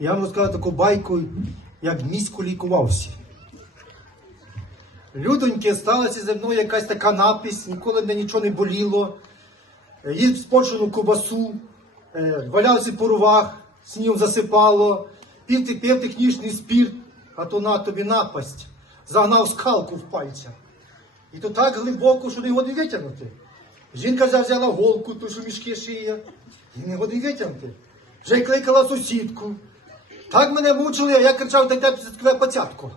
Я вам розказав таку байку, як місько лікувався. Людоньки, сталася зі мною якась така напись, ніколи мене нічого не боліло. Їв спочену кубасу, е, валявся по рувах, снігом засипало, пів пив технічний спірт, а то на тобі напасть. Загнав скалку в пальця. І то так глибоко, що не годі витягнути. Жінка взяла, голку, ту, що мішки шиє, і не годі витягнути. Вже й кликала сусідку. Так мене мучили, а я кричав, дайте таке пацятко.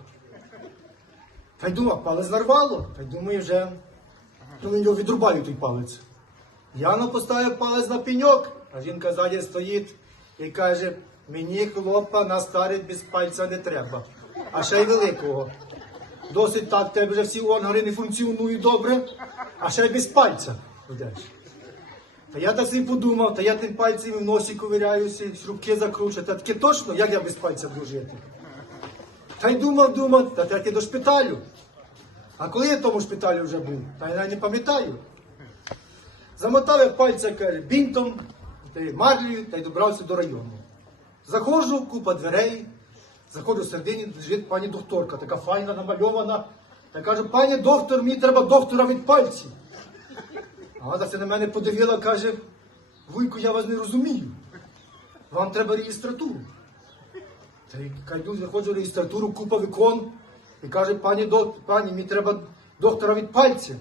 Та й думав, палець нарвало, та й думаю, вже коли його відрубаю той палець. Яно поставив палець на пеньок, а жінка ззаді стоїть і каже, мені хлопа на старість без пальця не треба, а ще й великого. Досить так, тебе вже всі органи не функціонують добре, а ще й без пальця йдеш. Та я так собі подумав, та я тим пальцем в носі ковиряюся, шрубки закручу. Та таке точно, як я без пальця буду жити? Та й думав, думав, та йти до шпиталю. А коли я в тому шпиталі вже був, та я навіть не пам'ятаю. Замотав я пальця бінтом, та й марлею, та й добрався до району. Заходжу, купа дверей, заходжу в середині, лежить пані докторка, така файна, намальована. Та каже, пані доктор, мені треба доктора від пальців. А вона це на мене подивила, каже, вуйку, я вас не розумію. Вам треба реєстратуру. Та й кайду, заходжу в реєстратуру, купа вікон. І каже, пані, док, пані, мені треба доктора від пальців.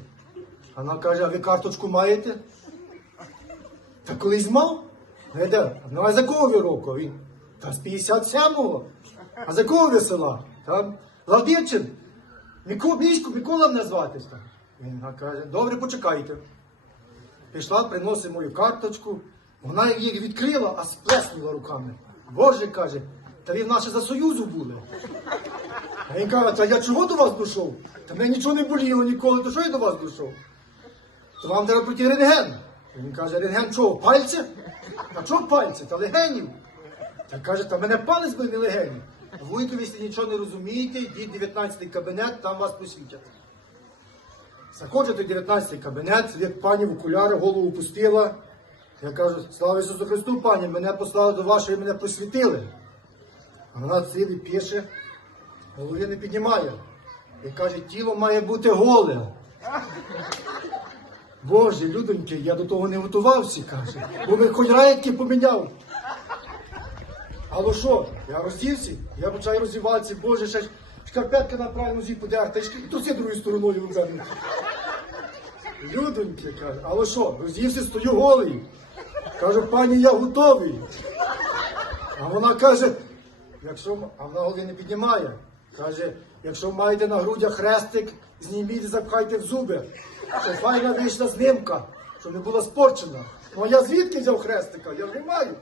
А Вона каже, а ви карточку маєте? Та колись мав? Не? Ну а з якого ви року? Він. Та з 57-го. А з якого ви села? Там Ладичин. Міко, міську, Микола там. Він каже, добре, почекайте. Пішла, приносить мою карточку. Вона її відкрила, а сплеснула руками. Боже каже, та ви в наші за Союзу були. А він каже, та я чого до вас дійшов? Та мене нічого не боліло ніколи, то що я до вас дійшов? То вам треба пройти рентген. Він каже, рентген чого, пальці? А чого пальці? Та легенів. Та каже, та мене палець був не легенів. Вуйкові, якщо нічого не розумієте, йдіть в 19 кабінет, там вас посвітять. Заходжу до 19 кабінет, сидить пані в окуляри, голову пустила. Я кажу, слава Ісусу Христу, пані, мене послали до вашої, мене просвітили. А вона цілий пише, голови не піднімає. І каже, тіло має бути голе. Боже, людоньки, я до того не готувався, каже. Бо ви хоч райки поміняв. Але що? Я роздівся, я почав роздіватися, боже, ще шкарпетка на правій нозі подерта, і шк- труси другою стороною в мене. Людоньки, каже, але що, роздівся, стою голий. Кажу, пані, я готовий. А вона каже, якщо а вона голови не піднімає. Каже, якщо маєте на грудях хрестик, зніміть і запхайте в зуби. Щоб файна вийшла знимка, щоб не була спорчена. Ну а я звідки взяв хрестика? Я ж не маю.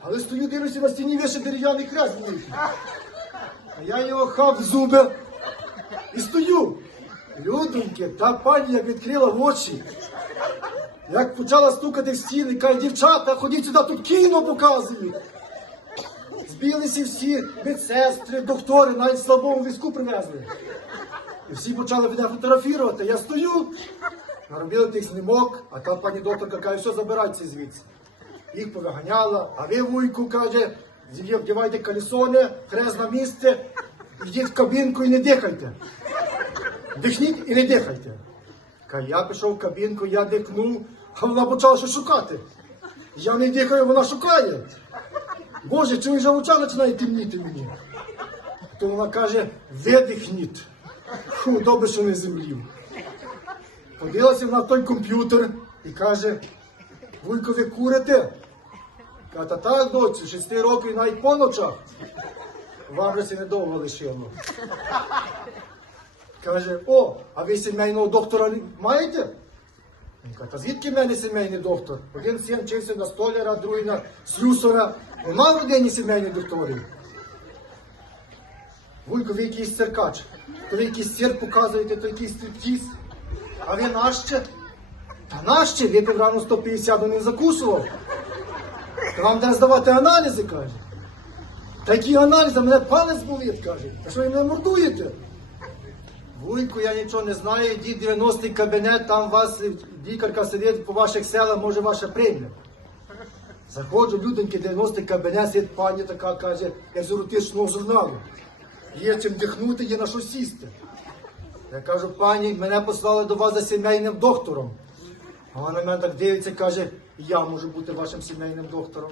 Але стою, дивлюся на стіні вище дерев'яний хрест великий. А я його хав в зуби і стою. Людоньки, та пані як відкрила очі. Як почала стукати в стіни, каже, дівчата, ходіть сюди, тут кіно показують. Збілися всі медсестри, доктори, навіть слабому візку привезли. І всі почали мене фотографувати. Я стою, наробили тих знімок, а та пані докторка каже, все, забирайте звідси. Їх повиганяла, а ви, вуйку, каже, вдівайте калісони, хрест на місце, йдіть в кабінку і не дихайте. Дихніть і не дихайте. Я пішов в кабінку, я дихнув, а вона почала щось шукати. Я не дихаю, вона шукає. Боже, чи вже оча починає темніти мені? То вона каже, видихніть. Фу, добре, що не землів. Подивилася на той комп'ютер і каже, Вуйко, ви курите? Каже, та так, доцю, шести років навіть по ночах. Вже недовго лишило. Каже, о, а ви сімейного доктора маєте? Він каже, та звідки в мене сімейний доктор? Один син вчився на столяра, другий на слюсара. Нема в родині сімейних докторів. Вуйко, ви якийсь циркач. То ви якийсь цирк показуєте, то якийсь стриптіз. А ви наще? Та наще? Випив рано 150, не закусував. Та вам треба здавати аналізи, каже. Такі аналізи, мене палець болить, каже. Та що ви мене мордуєте? Вуйку, я нічого не знаю, йдіть 90-й кабінет, там вас лікарка сидить по ваших селах, може ваша прийме. Заходжу в люденький 90 кабінет, сидить пані така каже, як з еротичного журналу. Є чим дихнути, є на що сісти. Я кажу, пані, мене послали до вас за сімейним доктором. Вона на мене так дивиться, каже, я можу бути вашим сімейним доктором.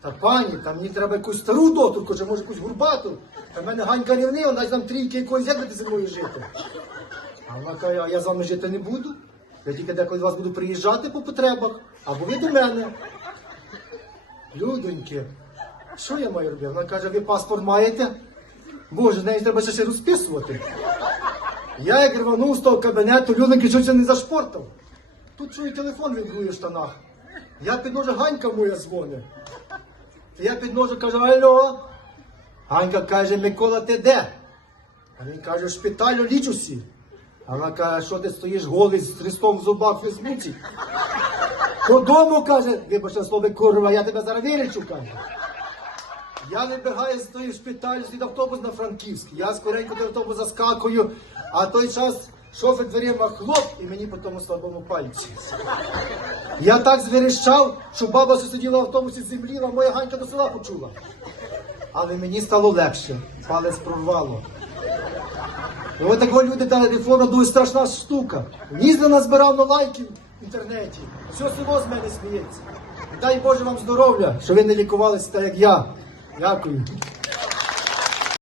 Та пані, там мені треба якусь стару докторку, чи може якусь гурбату. Та в мене ганька рівнива, навіть там трійки якоїсь як зі мною жити. А вона каже, а я з вами жити не буду. Я тільки деколи до вас буду приїжджати по потребах, або ви до мене. Людоньки, що я маю робити? Вона каже, ви паспорт маєте? Боже, з неї треба ще розписувати. Я як рванув з того кабінету, людоньки чуть не зашпортав. Тут чую телефон вібрує в штанах. Я підножу, Ганька моя дзвони. Я підножу, кажу, алло. Ганька каже, Микола, ти де? А він каже, в шпиталю лічуся. А вона каже, що ти стоїш голий з хрестом в зубах в Фейсбуці? Додому каже, вибачте слово курва, я тебе зараз вилічу, каже. Я вибігаю з тої шпиталю, слід автобус на Франківськ. Я скоренько до автобуса заскакую, а той час шофер дверима хлоп і мені по тому слабому пальці. Я так зверещав, що баба, що сиділа в автобусі, земліла, моя ганька до села почула. Але мені стало легше, палець прорвало. От такого люди та реформа дуже страшна штука. Їздив назбирав на лайків в інтернеті. Все село з мене сміється. Дай Боже вам здоров'я, що ви не лікувалися так, як я. Дякую.